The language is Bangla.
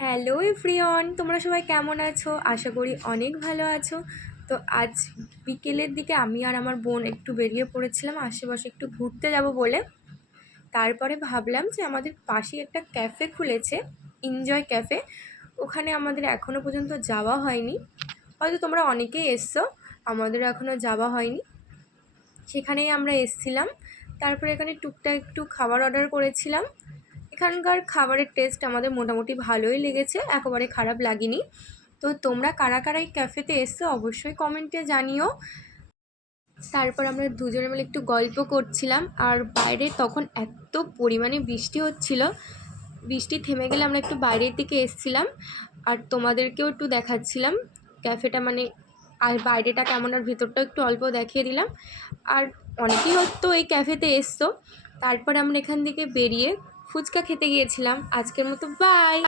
হ্যালো এভরিওয়ান, তোমরা সবাই কেমন আছো? আশা করি অনেক ভালো আছো। তো আজ বিকেলের দিকে আমি আর আমার বোন একটু বেরিয়ে পড়েছিলাম আশেপাশে একটু ঘুরতে যাব বলে। তারপরে ভাবলাম যে আমাদের পাশেই একটা ক্যাফে খুলেছে, এনজয় ক্যাফে। ওখানে আমাদের এখনও পর্যন্ত যাওয়া হয়নি, হয়তো তোমরা অনেকেই এসছো, আমাদেরও এখনও যাওয়া হয়নি। সেখানেই আমরা এসছিলাম। তারপরে এখানে টুকটাক একটু খাবার অর্ডার করেছিলাম। এখানকার খাবারের টেস্ট আমাদের মোটামুটি ভালোই লেগেছে, একেবারে খারাপ লাগেনি। তো তোমরা কারা কারা এই ক্যাফেতে এসছো অবশ্যই কমেন্টে জানিও। তারপর আমরা দুজনে মিলে একটু গল্প করছিলাম, আর বাইরে তখন এত পরিমাণে বৃষ্টি হচ্ছিল। বৃষ্টি থেমে গেলে আমরা একটু বাইরের দিকে এসছিলাম, আর তোমাদেরকেও একটু দেখাচ্ছিলাম ক্যাফেটা, মানে আর বাইরেটা কেমন আর ভেতরটাও একটু অল্প দেখিয়ে দিলাম। আর অনেকেই হয়তো এই ক্যাফেতে এসছো। তারপর আমরা এখান থেকে বেরিয়ে ফুচকা খেতে গিয়েছিলাম। আজকের মতো বাই।